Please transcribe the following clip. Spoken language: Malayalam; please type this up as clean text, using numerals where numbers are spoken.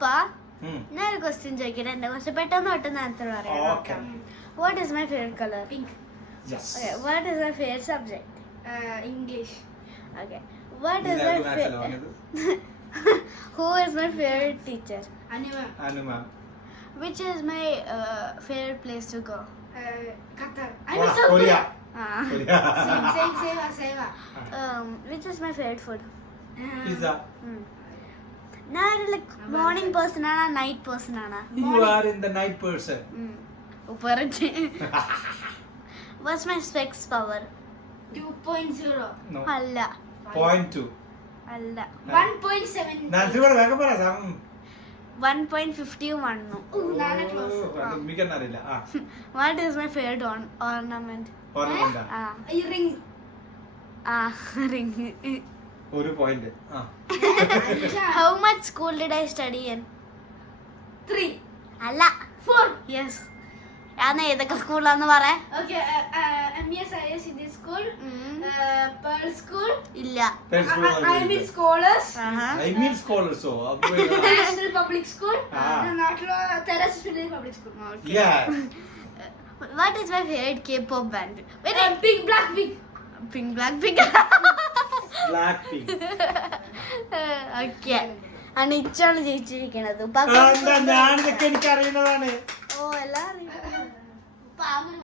അപ്പ ഞാനൊരു ക്വസ്റ്റ്യൻ ചോദിക്കട്ടെ. എന്റെ കുറച്ച് പെട്ടെന്ന് ആൻസർ പറയാം. What is my favourite colour? Pink. What is my favourite subject? English. Okay. What is my Who is my favorite teacher? Anu ma'am. Which is my favorite place to go? Qatar. South Korea. Same. Which is my favorite food? Pizza. Now like morning person or night person? You are in the night person. What's my specs power? 2.0. No. Alla. 0.2. Alla. 1.7. Nancy what വേഗം പറ സം 1.51. നാളെ close. മിക്കന്നറിയില്ല. What is my favorite ornament? ഓർമ്മയുണ്ടോ? Ring. Ring. ഒരു point. How much school did I study in? 3. Alla. 4. Yes. ഞാൻ ഏതൊക്കെ സ്കൂളാന്ന് പറയാ? Okay. MES Indian School. Pearl School. ഇല്ല. I mean scholars. I mean scholars. So National Public School. നാട്ടിലെ Terrace Public School. yeah. What is my favorite K-pop band? Pink, Black, Pink. Pink, Black, Pink. Blackpink. Okay. അണിച്ചാണ് ജയിച്ചിരിക്കണത്. ഞാൻ ഇതൊക്കെ എനിക്ക് അറിയുന്നതാണ്. ഓ എല്ലാം അറിയാം.